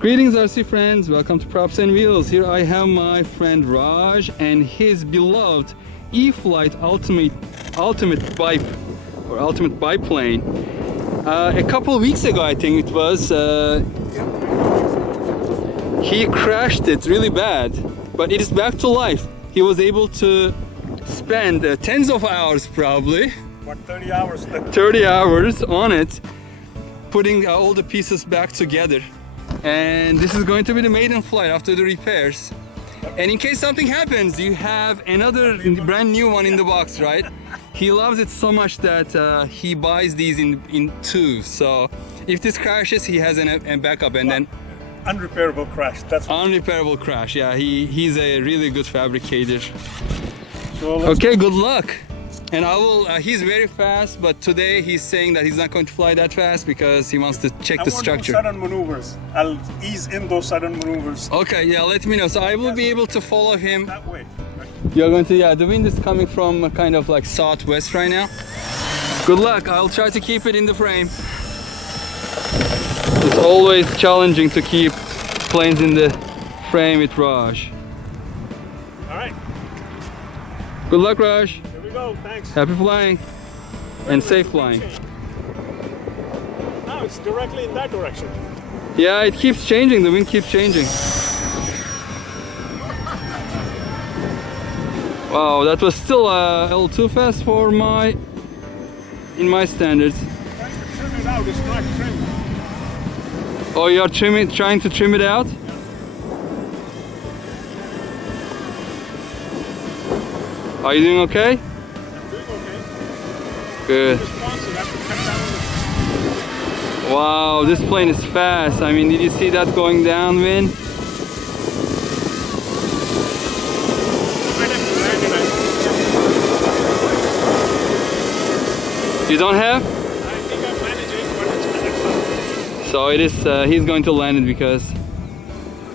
Greetings RC friends, welcome to Props and Wheels. Here I have my friend Raj and his beloved E-Flight Ultimate Bipe or Ultimate Biplane. A couple of weeks ago I think it was, he crashed it really bad, but it is back to life. He was able to spend tens of hours probably. What, 30 hours? 30 hours on it, putting all the pieces back together. And this is going to be the maiden flight after the repairs. And in case something happens, you have another brand new one in the box, right? He loves it so much that he buys these in two. So if this crashes, he has a backup, and then unrepairable crash. That's unrepairable crash. Yeah, he's a really good fabricator. So okay, good luck. And I will, he's very fast, but today he's saying that he's not going to fly that fast because he wants to check the structure. Sudden maneuvers. I'll ease in those sudden maneuvers. Okay, yeah, let me know. So I will be able to follow him. That way. Right? You're going to, yeah, the wind is coming from kind of like southwest right now. Good luck. I'll try to keep it in the frame. It's always challenging to keep planes in the frame with Raj. All right. Good luck, Raj. Go, thanks. Happy flying and safe flying. Now it's directly in that direction. Yeah, it keeps changing, the wind keeps changing. Wow, that was still a little too fast for my standards. Trying to trim it out, it's not trimmed. Oh, you are trying to trim it out? Yeah. Are you doing okay? Good. Wow, this plane is fast. I mean, did you see that going downwind? You don't have? I think I'm managing, but it's kind of tough. So it is, he's going to land it because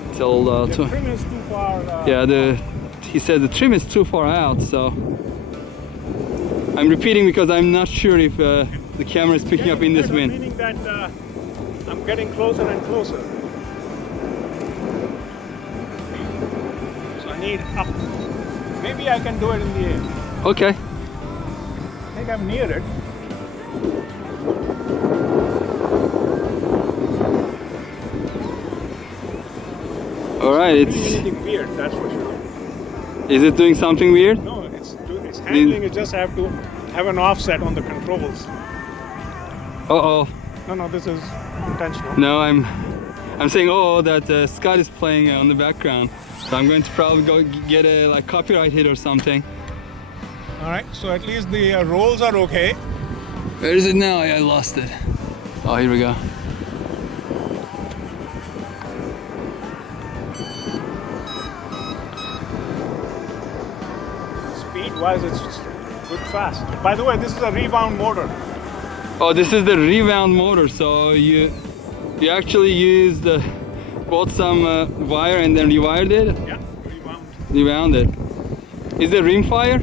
it's all the trim is too far. Yeah, he said the trim is too far out, so I'm repeating because I'm not sure if the camera is picking up in this wind. Meaning that I'm getting closer and closer. So I need up. Maybe I can do it in the air. Okay. I think I'm near it. All right, it's doing anything weird, that's for sure. Is it doing something weird? No, it's handling. You just have to have an offset on the controls. Uh-oh. No, this is intentional. No, I'm saying that Scott is playing on the background. So I'm going to probably go get a like copyright hit or something. All right, so at least the rolls are okay. Where is it now? I lost it. Oh, here we go. Speed-wise, it's good fast. By the way, this is a rewound motor. Oh, this is the rewound motor. So you actually used bought some wire and then rewired it? Yeah, rewound. Rewound it. Is it rim fire?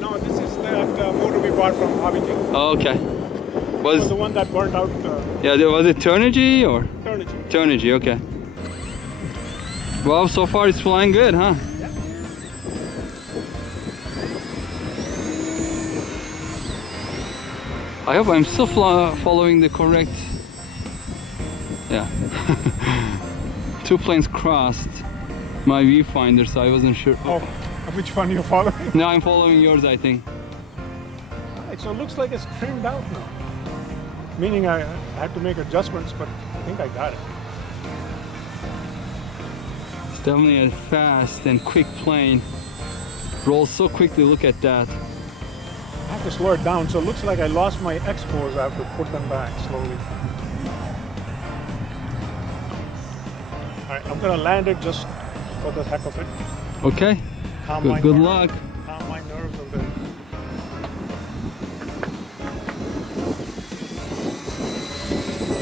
No, this is the motor we bought from Hobby King. Oh, okay. Was the one that burnt out? Yeah, was it Turnigy or? Turnigy. Turnigy, okay. Well, so far it's flying good, huh? Yeah. I hope I'm still following the correct. Yeah. Two planes crossed my viewfinder, so I wasn't sure. Oh, which one you following? No, I'm following yours, I think. Right, so it looks like it's trimmed out now. Meaning I had to make adjustments, but I think I got it. It's definitely a fast and quick plane. Rolls so quickly, look at that. I have to slow it down, so it looks like I lost my expos. I have to put them back slowly. Alright, I'm gonna land it just for the heck of it. Okay. Good luck. Calm my nerves a bit.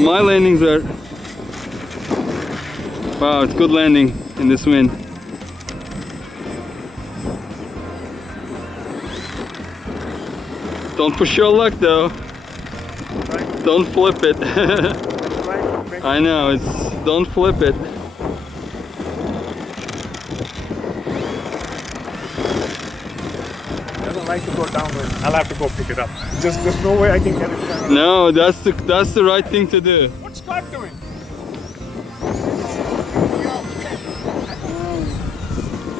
My landings are... Wow, it's good landing in this wind. Don't push your luck though. Right. Don't flip it. Try to make I know, it's, don't flip it. Doesn't like to go downward. I'll have to go pick it up. There's no way I can get it down. No, that's the right thing to do. What's Scott doing?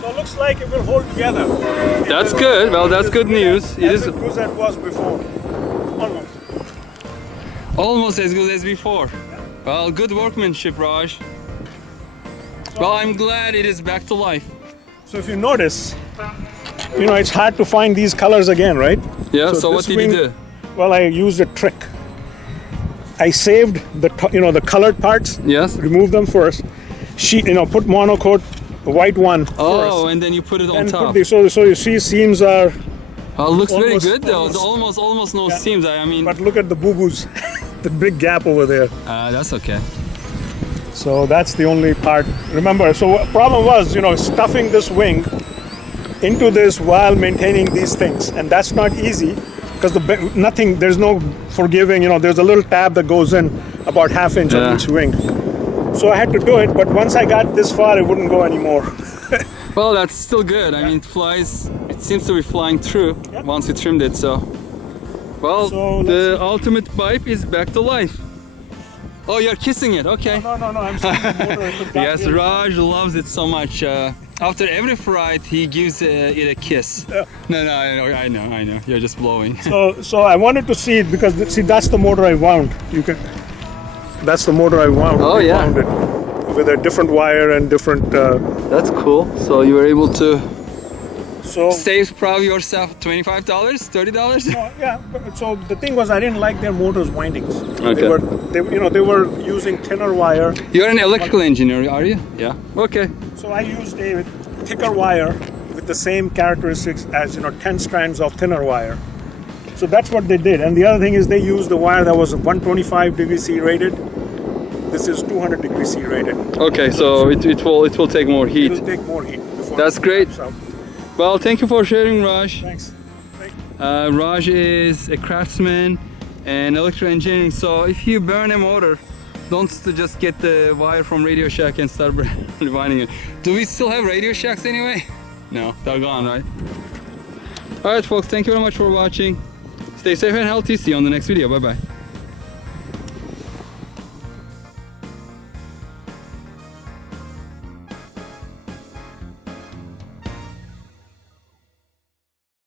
So it looks like it will hold together. That's good. Well, that's good news. It is as good as it was before. Almost. almost as good as before. Well, good workmanship, Raj. Well, I'm glad it is back to life. So if you notice, you know, it's hard to find these colors again, right? Yeah, so what this did you do? Well, I used a trick. I saved the, the colored parts. Yes. Remove them first. Put monocoat, the white one first. Oh, and then you put it on And top. so you see seams are, Oh, it looks very almost- good though. It's almost no Yeah. seams. I mean, but look at the boo-boos, the big gap over there. that's okay. So that's the only part. Remember, so what problem was, stuffing this wing into this while maintaining these things, and that's not easy because there's no forgiving. There's a little tab that goes in about ½ inch on each wing. So I had to do it, but once I got this far, it wouldn't go anymore. Well, that's still good. I mean, it seems to be flying through once you trimmed it. So, well, So, the ultimate Bipe is back to life. Oh, you're kissing it. Okay. No, I'm saying the motor. If it got Yes, really- Raj loves it so much. After every flight, he gives it a kiss. Yeah. No, I know. You're just blowing. So I wanted to see it because that's the motor I wound. That's the motor I wound. Oh, I yeah. wound it with a different wire and different. That's cool. So you were able to So save probably yourself $25, $30. yeah. So the thing was, I didn't like their motors windings. Okay. They were using thinner wire. You're an electrical engineer, are you? Yeah. Okay. So I used a thicker wire with the same characteristics as 10 strands of thinner wire. So that's what they did. And the other thing is they used the wire that was 125 degree C rated. This is 200 degree C rated. Okay, so it will take more heat. It'll take more heat. before That's it great. comes out. Well, thank you for sharing, Raj. Thanks. Raj is a craftsman and electrical engineering. So if you burn a motor, don't just get the wire from Radio Shack and start rewinding it. Do we still have Radio Shacks anyway? No, they're gone, right? All right, folks. Thank you very much for watching. Stay safe and healthy. See you on the next video. Bye bye.